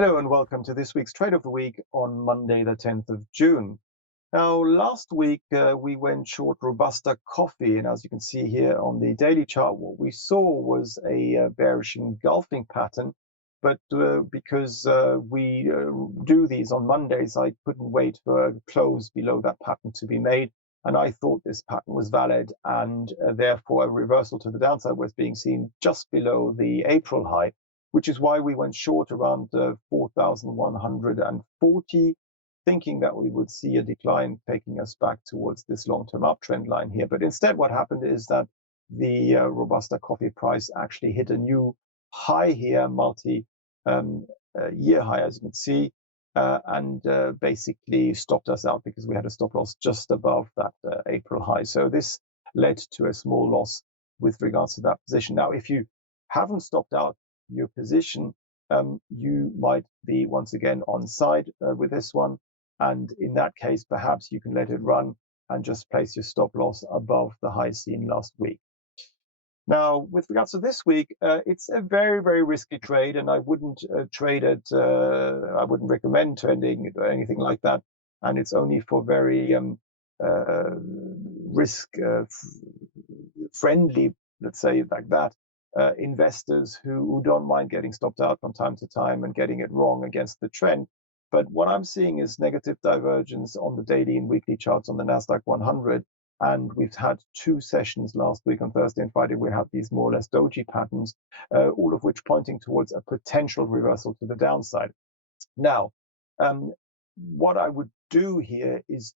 Hello and welcome to this week's Trade of the Week on Monday, the 10th of June. Now, last week we went short Robusta coffee, and as you can see here on the daily chart, what we saw was a bearish engulfing pattern. But because we do these on Mondays, I couldn't wait for a close below that pattern to be made. And I thought this pattern was valid, and therefore a reversal to the downside was being seen just below the April high, which is why we went short around 4,140, thinking that we would see a decline taking us back towards this long-term uptrend line here. But instead, what happened is that the Robusta coffee price actually hit a new high here, multi-year high, as you can see, and basically stopped us out because we had a stop loss just above that April high. So this led to a small loss with regards to that position. Now, if you haven't stopped out your position, you might be once again on side with this one, and in that case perhaps you can let it run and just place your stop loss above the high seen last week. Now, with regards to this week, it's a very, very risky trade, and I wouldn't trade it. I wouldn't recommend trading or anything like that, and it's only for very risk friendly, let's say like that, investors who don't mind getting stopped out from time to time and getting it wrong against the trend. But what I'm seeing is negative divergence on the daily and weekly charts on the Nasdaq 100. And we've had two sessions last week on Thursday and Friday. We had these more or less doji patterns, all of which pointing towards a potential reversal to the downside. Now, what I would do here is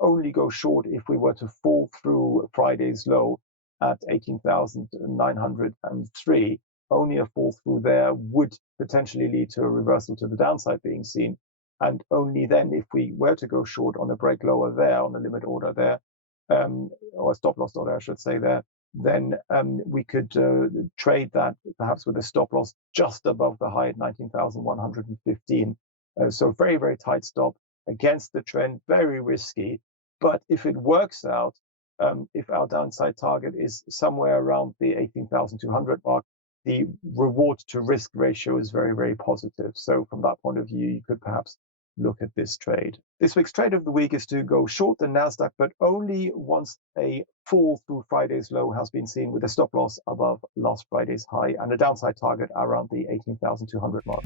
only go short if we were to fall through Friday's low at 18,903. Only a fall through there would potentially lead to a reversal to the downside being seen. And only then, if we were to go short on a break lower there, on a limit order there, or a stop loss order, I should say there, then we could trade that perhaps with a stop loss just above the high at 19,115. So very, very tight stop against the trend, very risky. But if it works out, if our downside target is somewhere around the 18,200 mark, the reward to risk ratio is very, very positive. So from that point of view, you could perhaps look at this trade. This week's trade of the week is to go short the Nasdaq, but only once a fall through Friday's low has been seen, with a stop loss above last Friday's high and a downside target around the 18,200 mark.